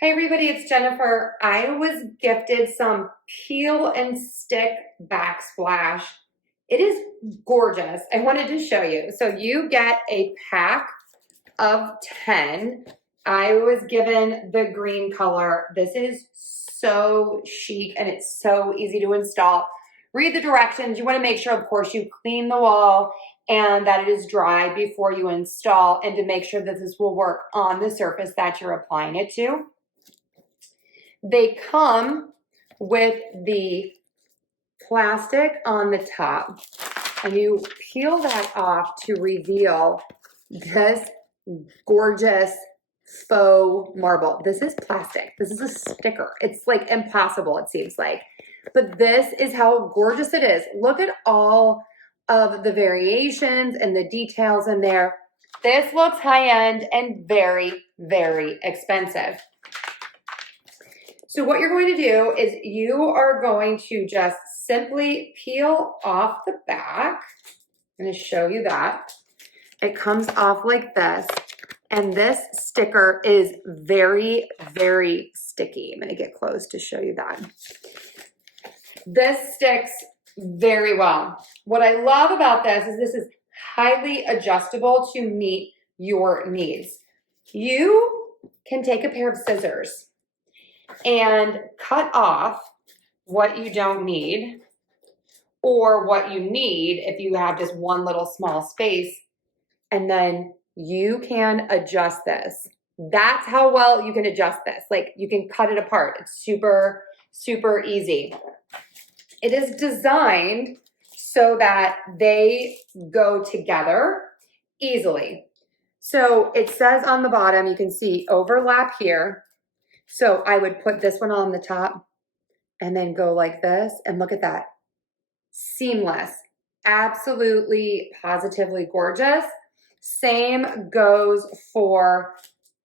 Hey everybody, it's Jennifer. I was gifted some peel and stick backsplash. It is gorgeous. I wanted to show you. So you get a pack of 10. I was given the green color. This is so chic and it's so easy to install. Read the directions. You want to make sure, of course, you clean the wall and that it is dry before you install, and to make sure that this will work on the surface that you're applying it to. They come with the plastic on the top, and you peel that off to reveal this gorgeous faux marble. This is plastic. This is a sticker. It's like impossible, it seems like. But this is how gorgeous it is. Look at all of the variations and the details in there. This looks high-end and very, very expensive. So what you're going to do is you are going to just simply peel off the back. I'm going to show you that. It comes off like this. And this sticker is very, very sticky. I'm going to get close to show you that. This sticks very well. What I love about this is highly adjustable to meet your needs. You can take a pair of scissors and cut off what you don't need, or what you need if you have just one little small space, and then you can adjust this. That's how well you can adjust this. Like, you can cut it apart. It's super, super easy. It is designed so that they go together easily. So it says on the bottom, you can see overlap here. So I would put this one on the top and then go like this, and look at that. Seamless, absolutely, positively gorgeous. Same goes for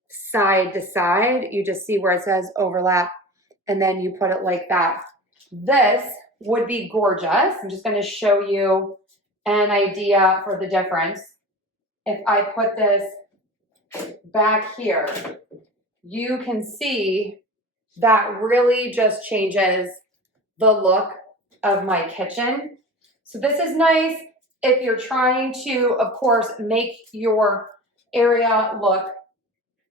side to side. You just see where it says overlap, and then you put it like that. This would be gorgeous. I'm just going to show you an idea for the difference. If I put this back here, you can see that really just changes the look of my kitchen. So this is nice if you're trying to, of course, make your area look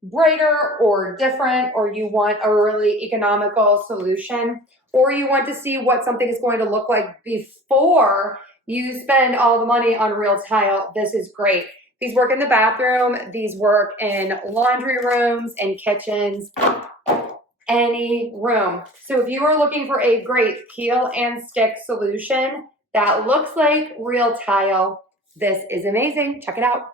brighter or different, or you want a really economical solution, or you want to see what something is going to look like before you spend all the money on real tile. This is great. These work in the bathroom. These work in laundry rooms and kitchens, any room. So if you are looking for a great peel and stick solution that looks like real tile, this is amazing. Check it out.